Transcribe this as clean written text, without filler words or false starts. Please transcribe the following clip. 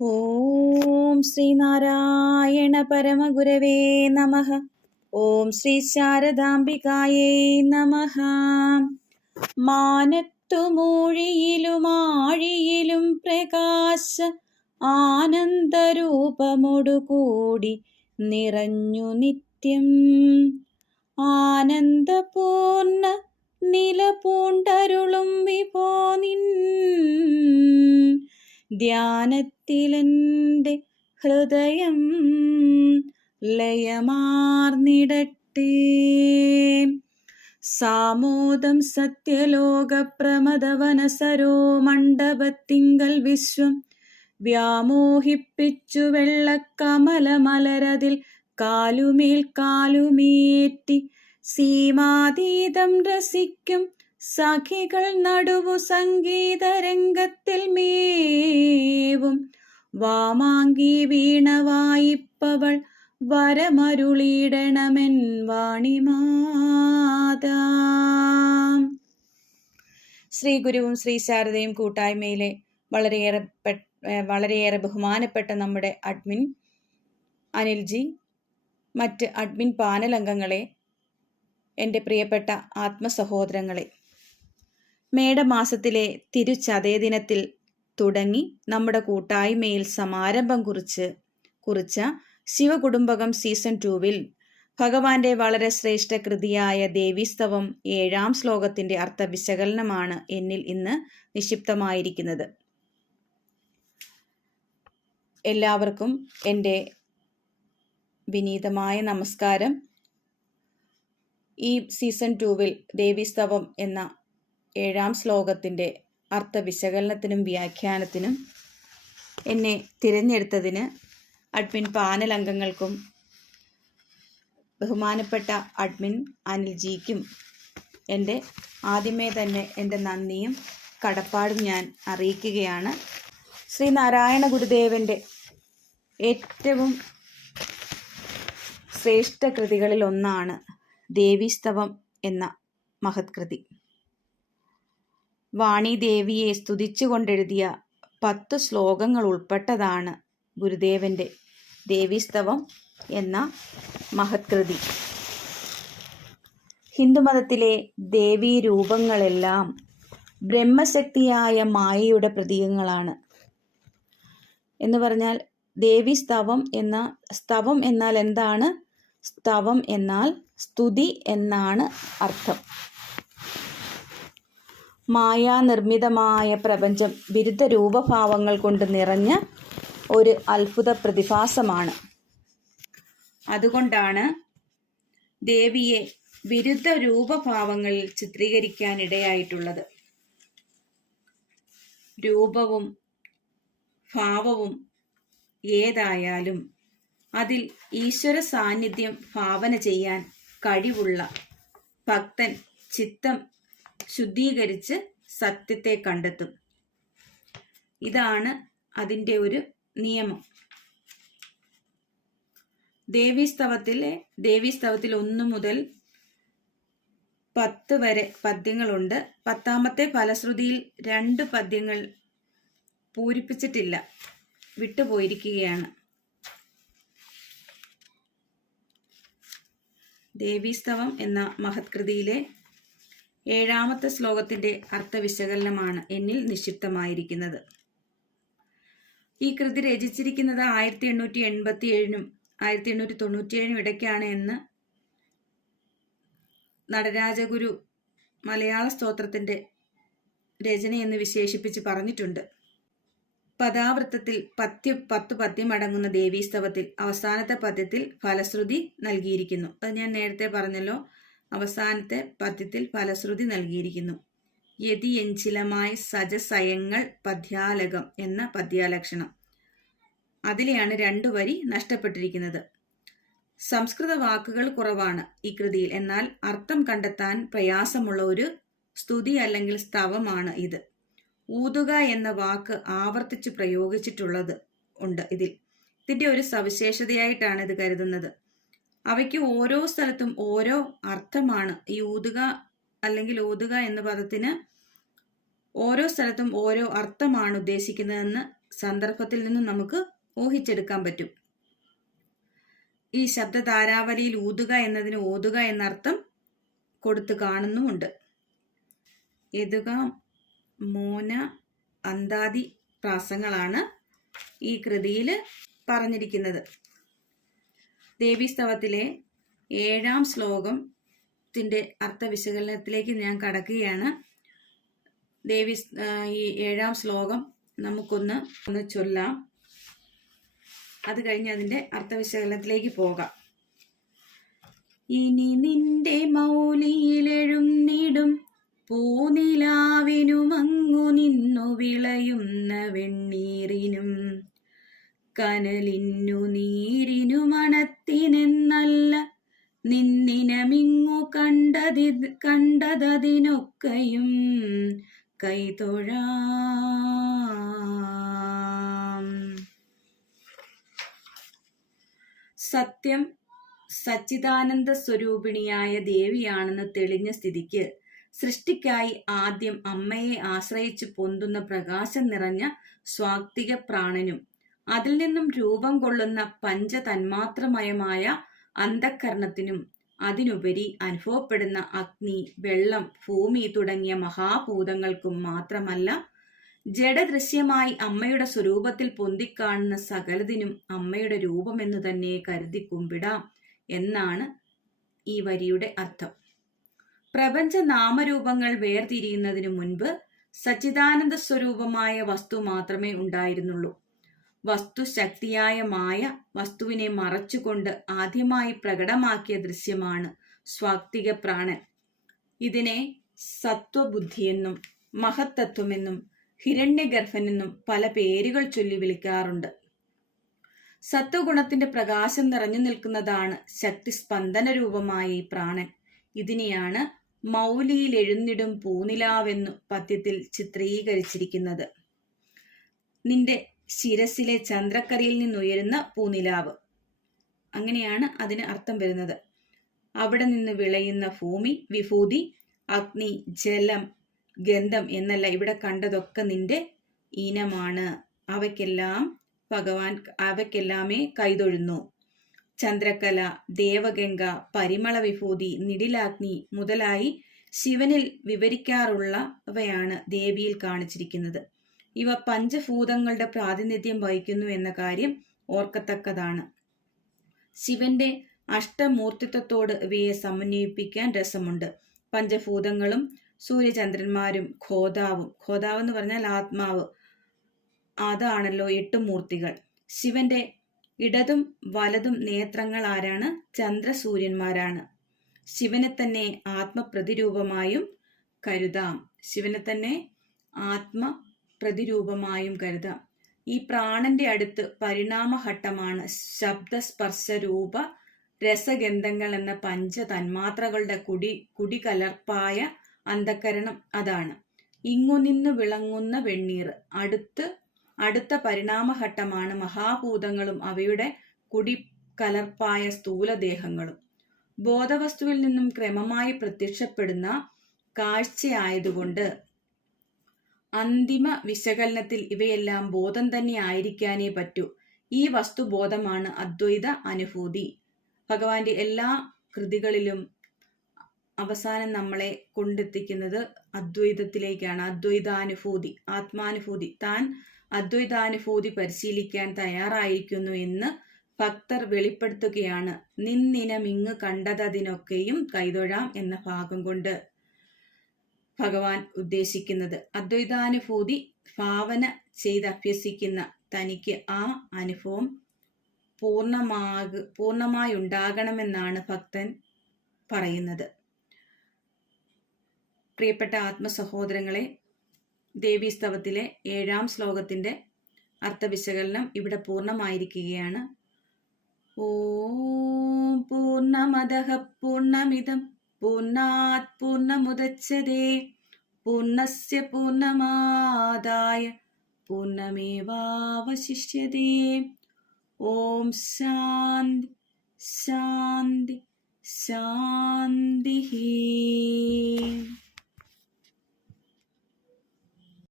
ഓം ശ്രീനാരായണ പരമഗുരവേ നമഃ. ഓം ശ്രീ ശാരദാംബികായേ നമഃ. മാനത്തുമൂഴിയിലും പ്രകാശ ആനന്ദരൂപമൊടുകൂടി നിറഞ്ഞു നിത്യം ആനന്ദപൂർണ്ണ നിലപൂണ്ടരുളും വിഭോ നിൻ ധ്യാനത്തിലെൻ്റെ ഹൃദയം ലയമാർന്നിടട്ടെ. സാമോദം സത്യലോകപ്രമദവനസരോ മണ്ഡപത്തിങ്കൽ വിശ്വം വ്യാമോഹിപ്പിച്ചു വെള്ളക്കമലമലരതിൽ കാലുമേൽ കാലുമേറ്റി സീമാതീതം രസിക്കും സഖികൾ നടുവു സംഗീതരംഗത്തിൽ മേവും വാമാങ്കി വീണ വായിപ്പവൾ വരമരുളിയിടണമെൻ വാണിമാതാ. ശ്രീ ഗുരുവും ശ്രീ ശാരദയും കൂട്ടായ്മയിലെ വളരെയേറെ ബഹുമാനപ്പെട്ട നമ്മുടെ അഡ്മിൻ അനിൽജി, മറ്റ് അഡ്മിൻ പാനൽ അംഗങ്ങളെ, എൻ്റെ പ്രിയപ്പെട്ട ആത്മസഹോദരങ്ങളെ, മേടമാസത്തിലെ തിരുച്ചതയ ദിനത്തിൽ തുടങ്ങി നമ്മുടെ കൂട്ടായ്മയിൽ സമാരംഭം കുറിച്ച ശിവകുടുംബകം സീസൺ 2 ഭഗവാന്റെ വളരെ ശ്രേഷ്ഠ കൃതിയായ ദേവീസ്തവം 7-ാം ശ്ലോകത്തിന്റെ അർത്ഥവിശകലനമാണ് എന്നിൽ ഇന്ന് നിക്ഷിപ്തമായിരിക്കുന്നത്. എല്ലാവർക്കും എൻ്റെ വിനീതമായ നമസ്കാരം. ഈ സീസൺ 2 ദേവീസ്തവം എന്ന 7-ാം ശ്ലോകത്തിൻ്റെ അർത്ഥവിശകലനത്തിനും വ്യാഖ്യാനത്തിനും എന്നെ തിരഞ്ഞെടുത്തതിന് അഡ്മിൻ പാനൽ അംഗങ്ങൾക്കും ബഹുമാനപ്പെട്ട അഡ്മിൻ അനിൽജിക്കും ആദ്യമേ തന്നെ എൻ്റെ നന്ദിയും കടപ്പാടും ഞാൻ അറിയിക്കുകയാണ്. ശ്രീനാരായണ ഗുരുദേവൻ്റെ ഏറ്റവും ശ്രേഷ്ഠ കൃതികളിൽ ഒന്നാണ് ദേവീസ്തവം എന്ന മഹത്കൃതി. വാണിദേവിയെ സ്തുതിച്ചുകൊണ്ടെഴുതിയ 10 ശ്ലോകങ്ങൾ ഉൾപ്പെട്ടതാണ് ഗുരുദേവൻ്റെ ദേവീസ്തവം എന്ന മഹത്കൃതി. ഹിന്ദുമതത്തിലെ ദേവീ രൂപങ്ങളെല്ലാം ബ്രഹ്മശക്തിയായ മായയുടെ പ്രതീകങ്ങളാണ്. എന്ന് പറഞ്ഞാൽ ദേവീസ്തവം സ്തവം എന്നാൽ എന്താണ്? സ്തവം എന്നാൽ സ്തുതി എന്നാണ് അർത്ഥം. മായാനിർമ്മിതമായ പ്രപഞ്ചം വിരുദ്ധ രൂപഭാവങ്ങൾ കൊണ്ട് നിറഞ്ഞ ഒരു അത്ഭുത പ്രതിഭാസമാണ്. അതുകൊണ്ടാണ് ദേവിയെ വിരുദ്ധ രൂപഭാവങ്ങളിൽ ചിത്രീകരിക്കാനിടയായിട്ടുള്ളത്. രൂപവും ഭാവവും ഏതായാലും അതിൽ ഈശ്വര സാന്നിധ്യം ഭാവന ചെയ്യാൻ കഴിവുള്ള ഭക്തൻ ചിത്തം ശുദ്ധീകരിച്ച് സത്യത്തെ കണ്ടെത്തും. ഇതാണ് അതിൻ്റെ ഒരു നിയമം. ദേവീസ്തവത്തിൽ 1 മുതൽ 10 വരെ പദ്യങ്ങളുണ്ട്. 10ാമത്തെ ഫലശ്രുതിയിൽ 2 പദ്യങ്ങൾ പൂരിപ്പിച്ചിട്ടില്ല, വിട്ടുപോയിരിക്കുകയാണ്. ദേവീസ്തവം എന്ന മഹത്കൃതിയിലെ 7ാമത്തെ ശ്ലോകത്തിന്റെ അർത്ഥവിശകലനമാണ് എന്നിൽ നിക്ഷിപ്തമായിരിക്കുന്നത്. ഈ കൃതി രചിച്ചിരിക്കുന്നത് 1887-നും 1897-നും ഇടയ്ക്കാണ് എന്ന് നടരാജഗുരു മലയാള സ്തോത്രത്തിന്റെ രചനയെന്ന് വിശേഷിപ്പിച്ച് പറഞ്ഞിട്ടുണ്ട്. പദാവൃത്തത്തിൽ 10 പദ്യം അടങ്ങുന്ന ദേവീസ്തവത്തിൽ അവസാനത്തെ പദ്യത്തിൽ ഫലശ്രുതി നൽകിയിരിക്കുന്നു. അത് ഞാൻ നേരത്തെ പറഞ്ഞല്ലോ, അവസാനത്തെ പദ്യത്തിൽ ഫലശ്രുതി നൽകിയിരിക്കുന്നു. യതിയഞ്ചിലമായി സജസയങ്ങൾ പദ്യാലകം എന്ന പദ്യാലക്ഷണം. അതിലെയാണ് 2 വരി നഷ്ടപ്പെട്ടിരിക്കുന്നത്. സംസ്കൃത വാക്കുകൾ കുറവാണ് ഈ കൃതിയിൽ. എന്നാൽ അർത്ഥം കണ്ടെത്താൻ പ്രയാസമുള്ള ഒരു സ്തുതി അല്ലെങ്കിൽ സ്തവമാണ് ഇത്. ഊതുക എന്ന വാക്ക് ആവർത്തിച്ചു പ്രയോഗിച്ചിട്ടുള്ളത് ഉണ്ട് ഇതിന്റെ ഒരു സവിശേഷതയായിട്ടാണ് ഇത് കരുതുന്നത്. അവയ്ക്ക് ഓരോ സ്ഥലത്തും ഓരോ അർത്ഥമാണ്. ഈ ഊതുക അല്ലെങ്കിൽ ഊതുക എന്ന പദത്തിന് ഓരോ സ്ഥലത്തും ഓരോ അർത്ഥമാണ് ഉദ്ദേശിക്കുന്നതെന്ന് സന്ദർഭത്തിൽ നിന്നും നമുക്ക് ഊഹിച്ചെടുക്കാൻ പറ്റും. ഈ ശബ്ദധാരാവലിയിൽ ഊതുക എന്നതിന് ഓതുക എന്നർത്ഥം കൊടുത്തു കാണുന്നുമുണ്ട്. എതുക, മോന, അന്താദി പ്രാസങ്ങളാണ് ഈ കൃതിയിൽ പറഞ്ഞിരിക്കുന്നത്. ദേവീസ്തവത്തിലെ 7-ാം ശ്ലോകത്തിന്റെ അർത്ഥവിശകലനത്തിലേക്ക് ഞാൻ കടക്കുകയാണ്. ഈ 7-ാം ശ്ലോകം നമുക്കൊന്ന് ചൊല്ലാം. അത് കഴിഞ്ഞ് അതിന്റെ അർത്ഥവിശകലനത്തിലേക്ക് പോകാം. ഇനി നിന്റെ മൗലിയിലെഴുന്നിടും പൂനിലാവിനുമങ്ങു നിന്നു വിളയുന്ന വെണ്ണീറിനും കനലിന്നു നീരിനു മണത്തിനെന്നല്ല നിന്നിനമിങ്ങു കണ്ടതിനൊക്കെയും കൈതൊഴാം. സത്യം സച്ചിദാനന്ദ സ്വരൂപിണിയായ ദേവിയാണെന്ന് തെളിഞ്ഞ സ്ഥിതിക്ക് സൃഷ്ടിക്കായി ആദ്യം അമ്മയെ ആശ്രയിച്ച് പൊന്തുന്ന പ്രകാശം നിറഞ്ഞ സ്വാത്വിക പ്രാണനും അതിൽ നിന്നും രൂപം കൊള്ളുന്ന പഞ്ചതന്മാത്രമയമായ അന്ധക്കരണത്തിനും അതിനുപരി അനുഭവപ്പെടുന്ന അഗ്നി, വെള്ളം, ഭൂമി തുടങ്ങിയ മഹാഭൂതങ്ങൾക്കും മാത്രമല്ല ജഡദൃശ്യമായി അമ്മയുടെ സ്വരൂപത്തിൽ പൊന്തിക്കാണുന്ന സകലതിനും അമ്മയുടെ രൂപമെന്നു തന്നെ കരുതി കുമ്പിടാം എന്നാണ് ഈ വരിയുടെ അർത്ഥം. പ്രപഞ്ച നാമരൂപങ്ങൾ വേർതിരിയുന്നതിനു മുൻപ് സച്ചിദാനന്ദ സ്വരൂപമായ വസ്തു മാത്രമേ ഉണ്ടായിരുന്നുള്ളൂ. വസ്തുശക്തിയായ മായ വസ്തുവിനെ മറച്ചുകൊണ്ട് ആദ്യമായി പ്രകടമാക്കിയ ദൃശ്യമാണ് സ്വാത്വിക പ്രാണൻ. ഇതിനെ സത്വബുദ്ധിയെന്നും മഹത്തത്വമെന്നും ഹിരണ്യഗർഭനെന്നും പല പേരുകൾ ചൊല്ലി വിളിക്കാറുണ്ട്. സത്വഗുണത്തിന്റെ പ്രകാശം നിറഞ്ഞു നിൽക്കുന്നതാണ് ശക്തി സ്പന്ദന രൂപമായ ഈ പ്രാണൻ. ഇതിനെയാണ് മൗലിയിൽ എഴുന്നിടും പൂനിലാവെന്നു പദ്യത്തിൽ ചിത്രീകരിച്ചിരിക്കുന്നത്. നിന്റെ ശിരസിലെ ചന്ദ്രക്കരയിൽ നിന്നുയരുന്ന പൂനിലാവ്, അങ്ങനെയാണ് അതിന് അർത്ഥം വരുന്നത്. അവിടെ നിന്ന് വിളയുന്ന ഭൂമി, വിഭൂതി, അഗ്നി, ജലം, ഗന്ധം എന്നല്ല ഇവിടെ കണ്ടതൊക്കെ നിന്റെ ഈനമാണ്. അവയ്ക്കെല്ലാമേ കൈതൊഴുന്നു. ചന്ദ്രകല, ദേവഗംഗ, പരിമള വിഭൂതി, നിടിലാഗ്നി മുതലായി ശിവനിൽ വിവരിക്കാറുള്ളവയാണ് ദേവിയിൽ കാണിച്ചിരിക്കുന്നത്. ഇവ പഞ്ചഭൂതങ്ങളുടെ പ്രാതിനിധ്യം വഹിക്കുന്നു എന്ന കാര്യം ഓർക്കത്തക്കതാണ്. ശിവന്റെ അഷ്ടമൂർത്തിത്വത്തോട് ഇവയെ സമന്വയിപ്പിക്കാൻ രസമുണ്ട്. പഞ്ചഭൂതങ്ങളും സൂര്യചന്ദ്രന്മാരും ഖോദാവും, ഖോദാവ് എന്ന് പറഞ്ഞാൽ ആത്മാവ്, അതാണല്ലോ 8 മൂർത്തികൾ. ശിവന്റെ ഇടതും വലതും നേത്രങ്ങൾ ആരാണ്? ചന്ദ്രസൂര്യന്മാരാണ്. ശിവനെ തന്നെ ആത്മപ്രതിരൂപമായും കരുതാം. ഈ പ്രാണന്റെ അടുത്ത് പരിണാമഘട്ടമാണ് ശബ്ദസ്പർശരൂപ രസഗന്ധങ്ങൾ എന്ന പഞ്ചതന്മാത്രകളുടെ കുടികലർപ്പായ അന്ധക്കരണം. അതാണ് ഇങ്ങുനിന്നു വിളങ്ങുന്ന വെണ്ണീർ. അടുത്ത പരിണാമഘട്ടമാണ് മഹാഭൂതങ്ങളും അവയുടെ കുടികലർപ്പായ സ്ഥൂലദേഹങ്ങളും. ബോധവസ്തുവിൽ നിന്നും ക്രമമായി പ്രത്യക്ഷപ്പെടുന്ന കാഴ്ചയായതുകൊണ്ട് അന്തിമ വിശകലനത്തിൽ ഇവയെല്ലാം ബോധം തന്നെ ആയിരിക്കാനേ പറ്റൂ. ഈ വസ്തുബോധമാണ് അദ്വൈത അനുഭൂതി. ഭഗവാന്റെ എല്ലാ കൃതികളിലും അവസാനം നമ്മളെ കൊണ്ടെത്തിക്കുന്നത് അദ്വൈതത്തിലേക്കാണ്. അദ്വൈതാനുഭൂതി, ആത്മാനുഭൂതി. താൻ അദ്വൈതാനുഭൂതി പരിശീലിക്കാൻ തയ്യാറായിരിക്കുന്നു എന്ന് ഭക്തർ വെളിപ്പെടുത്തുകയാണ് നിന്നിനമിങ്ങ് കണ്ടതിനൊക്കെയും കൈതൊഴാം എന്ന ഭാഗം കൊണ്ട് ഭഗവാൻ ഉദ്ദേശിക്കുന്നത്. അദ്വൈതാനുഭൂതി ഭാവന ചെയ്ത് അഭ്യസിക്കുന്ന തനിക്ക് ആ അനുഭവം പൂർണ്ണമായി ഉണ്ടാകണമെന്നാണ് ഭക്തൻ പറയുന്നത്. പ്രിയപ്പെട്ട ആത്മസഹോദരങ്ങളെ, ദേവീസ്തവത്തിലെ 7-ാം ശ്ലോകത്തിന്റെ അർത്ഥവിശകലനം ഇവിടെ പൂർണ്ണമായിരിക്കുകയാണ്. ഓം പൂർണ്ണമദഃ പൂർണ്ണമിദം പൂർണ്ണാത് പൂർണ്ണമുദച്യതേ പൂർണ്ണസ്യ പൂർണ്ണമാദായ പൂർണ്ണമേവാവശിഷ്യതേ. ഓം ശാന്തി ശാന്തി ശാന്തി.